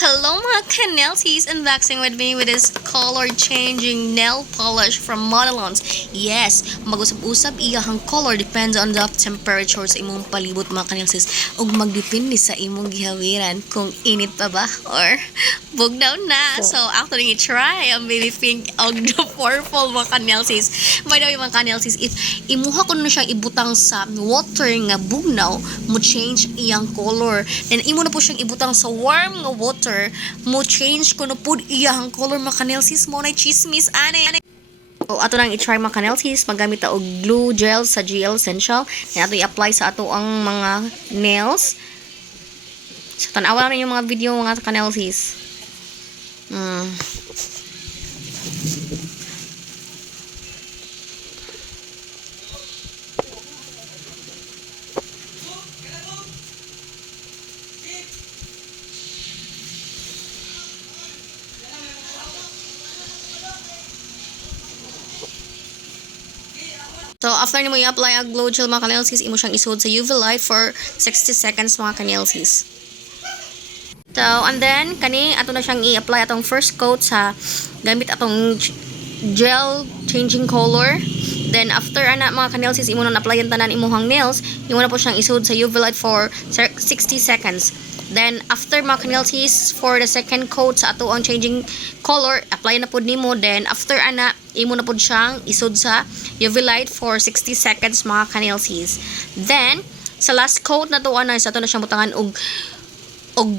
Hello mga Canelsies, unboxing with me with this color changing nail polish from Modelons. Yes, mag-usap-usap iyahang color depends on the temperature sa imong palibot mga Canelsies ug magdepende sa imong gihawiran kung init pa ba or bugnaw na. So actually i-try ang baby pink og the purple mga Canelsies. By the way mga Canelsies, if imuha ko na siyang ibutang sa water nga bugnaw, mo change iyang color. Then imo na po siyang ibutang sa warm nga water, mo change ko na po iyang color mga Canelsies. Mo na chismis ane. So ato nang i-try mga Canelsies, magamit ta og glue gel sa GL Essential. Then ato i-apply sa ato ang mga nails. So tan-awa na yung mga video mga Canelsies. So, after nimo i-apply ang glow gel mga Canelsies, imo siyang isuod sa UV light for 60 seconds mga Canelsies. So, and then, kani, ato na siyang i-apply atong first coat sa gamit atong gel changing color. Then, after ana mga Canelsies, imo na applyan tanan imuhang nails, imo na po siyang isuod sa UV light for 60 seconds. Then, after mga Canelsies, for the second coat sa ato ang changing color, apply na po nimo. Then, after ana, imo na po siyang isod sa UV light for 60 seconds mga Canelsies. Then, sa last coat na to, sa ato na siyang butangan og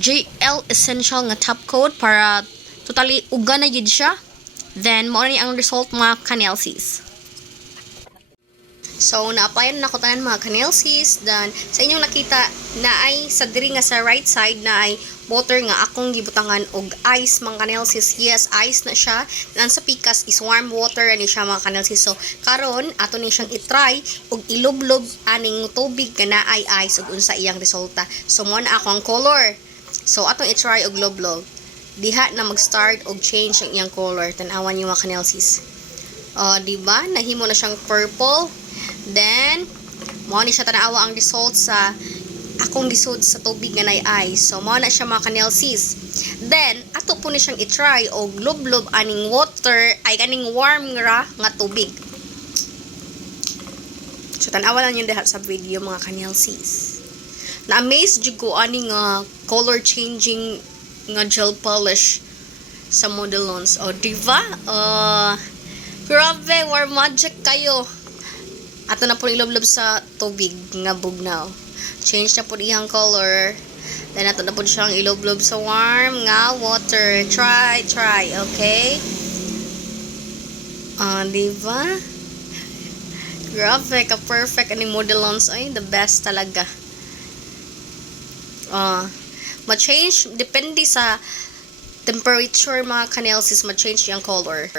GL Essential nga top coat para totally uga na yun siya. Then, mao ni ang result mga Canelsies. So, na-applyan na ko tanan mga Canelsies. Then, sa inyong nakita na ay sa diri nga sa right side na ay water nga akong gibutangan og ice mga Canelsies. Yes, ice na siya. Then, sa pikas is warm water ani siya mga Canelsies. So, karon ato ni siyang i-try og ilublob aning tubig nga na ay ice ug unsa iyang resulta. So, mo na ako ang color. So, atong i-try og lublob. Diha na mag-start og change ang iyang color. Tan-awan niyo mga Canelsies. Diba? Nahimo na siyang purple. Then, mo ni siya tanawa ang result sa akong gisod sa tubig nga nay ice. So, mo na siya mga Canelsies. Then, ato po ni siyang i-try og lublob aning water ay kaning warm nga tubig. So, tanawa lang yun diha sa video mga Canelsies. Na-amaze jud ko aning color changing nga gel polish sa Modelons. Diba? Grabe, war magic kayo. Ato na po ilublob sa tubig nga bugnaw. Change na po iyang color. Then ato na po siyang ilublob sa warm nga water. Try, okay? Diba? Grabe, ka-perfect ani Modelons. Ay, the best talaga. Ma-change, depende sa temperature mga Canelsies, ma-change yung color.